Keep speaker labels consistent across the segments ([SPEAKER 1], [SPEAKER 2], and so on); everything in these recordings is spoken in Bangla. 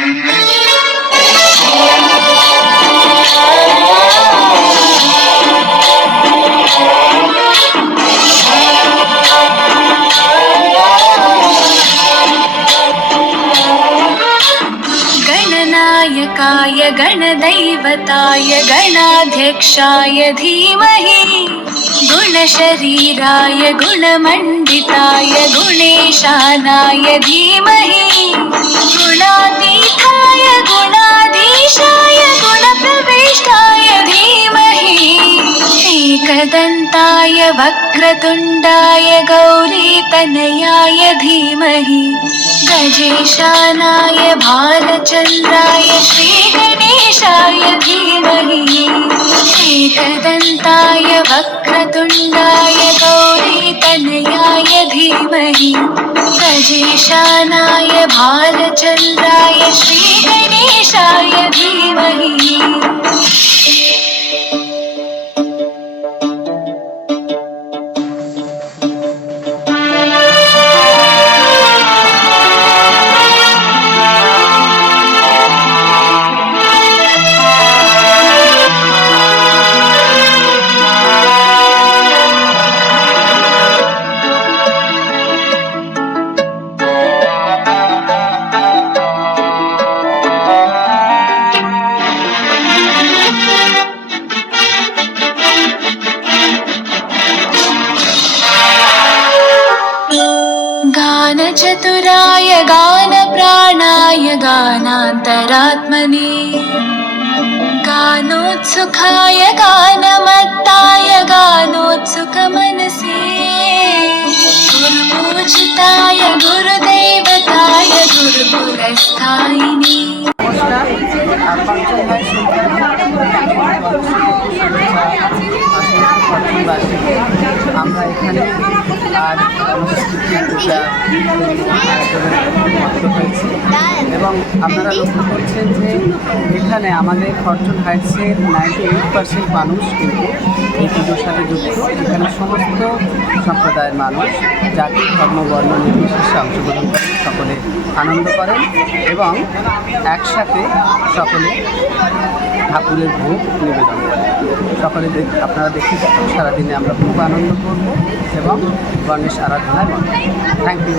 [SPEAKER 1] Thank you. गणनायकाय गणदैवताय गणाध्यक्षाय धीमहि। गुणशरीराय गुणमण्डिताय गुणेशानाय धीमहि। गुणातीताय एकदन्ताय वक्रतुण्डाय गौरीतनयाय धीमहि गजेशानाय भालचन्द्राय श्रीगणेशाय धीमहि एकदन्ताय वक्रतुण्डाय गौरीतनयाय धीमहि गजेशानाय भालचन्द्राय श्रीगणेशाय धीमहि गानान्तरात्मने गानोत्सुकाय गानमत्ताय गानोत्सुकमनसे। गुरुपूजिताय गुरुदैवताय गुरुपुरस्थायिने
[SPEAKER 2] আর আমরা এখানে হয়েছি এবং আপনারা লক্ষ্য করছেন যে এখানে আমাদের ফরচুন হাইটসের নাইনটি এইট পার্সেন্ট মানুষ কিন্তু এই পুজোর সাথে যুক্ত। এখানে সমস্ত সম্প্রদায়ের মানুষ, জাতি, ধর্ম, বর্ণ, নির্বিশেষে অংশগ্রহণ করেন সকলে আনন্দ করেন এবং একসাথে সকলে ঠাকুরের ভোগ নিবেদন করেন। সকলে দেখ- আপনারা দেখতে পাচ্ছেন সারাদিনে আমরা খুব আনন্দ করব এবং গণেশ আরাধনায় মন thank you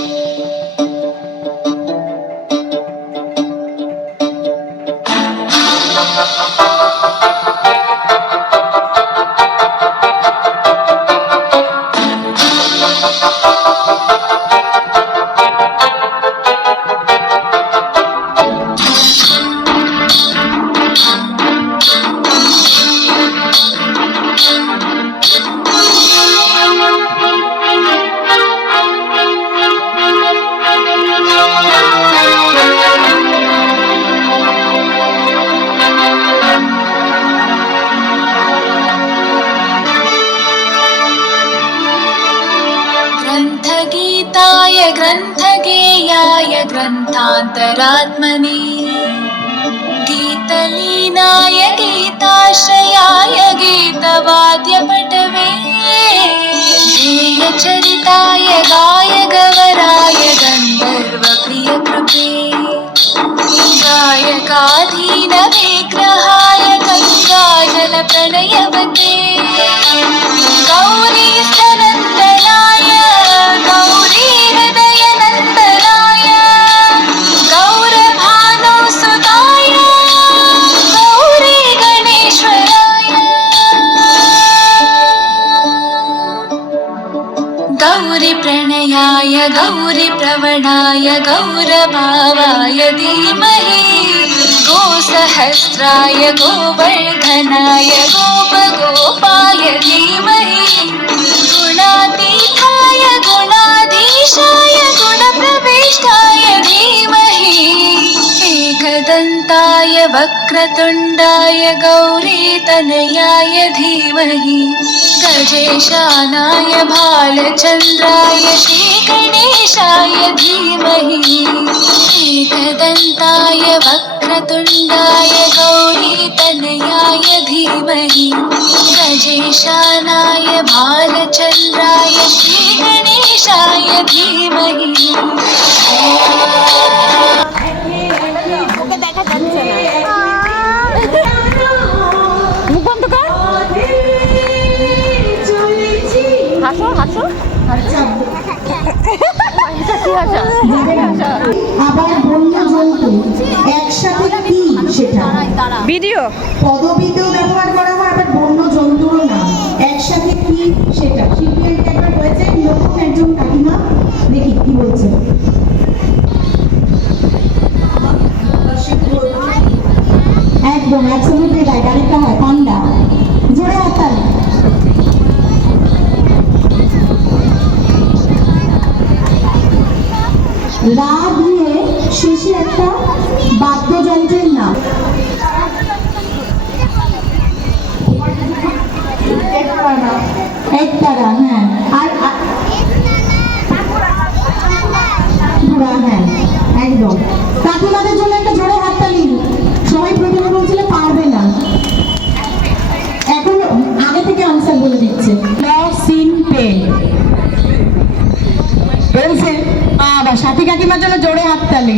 [SPEAKER 1] Thank you. ग्रन्थगेयाय ग्रन्थान्तरात्मने। गीतलीनाय गीताश्रयाय गीतवाद्यपटवे। ध्येयचरिताय गायगवराय गन्धर्वप्रियकृपे। गायकाधीनविग्रहाय गङ्गाजलप्रणयवते Pravana गौरभावाय धीमहि, गोसहस्राय गोवर्धनाय गोपगोपाय धीमे गुणातीताय गुणाधीशाय गुणप्रविष्टाय धीमहि, एकदन्ताय वक्रतुण्डाय गौरीतनयाय धीमहि, गजेशानाय भालचन्द्राय श्री श्रीगणेशाय धीमहि एकदन्ताय वक्रतुण्डाय गौरीतनयाय धीमहि गजेशानाय भालचन्द्राय श्रीगणेशाय धीमहि
[SPEAKER 3] ওকে দেখা যাচ্ছে না মুখ বন্ধ কর হাসো হাসো এটা কি হাসা
[SPEAKER 4] আবার বন্য জন্তু একসাথে কি সেটা?
[SPEAKER 3] ভিডিও।
[SPEAKER 4] পদবিতেও ব্যবহার করা হয় আবার বন্য জন্তুরও নাম। একসাথে কি সেটা? শিল্পীকে একবার হয়েছে নতুন একজন কাকিমা? দেখি কি বলছে? একদম অ্যাবসলিউটলি রাইট আরেকটা হয় পান্ডা। জোরে হাতাল রা দিয়ে শেষে একটা বাদ্যযন্ত্রের নাম। একতারা হ্যাঁ। আর হ্যাঁ একদম। কাকিমাদের জন্য একটা জোরে হাততালি সবাই প্রথমে বলছিল পারবে না। এখন আগে থেকে আনসার বলে দিচ্ছে। পেন্সিল সাথী কাকিমার জন্য জোরে হাততালি।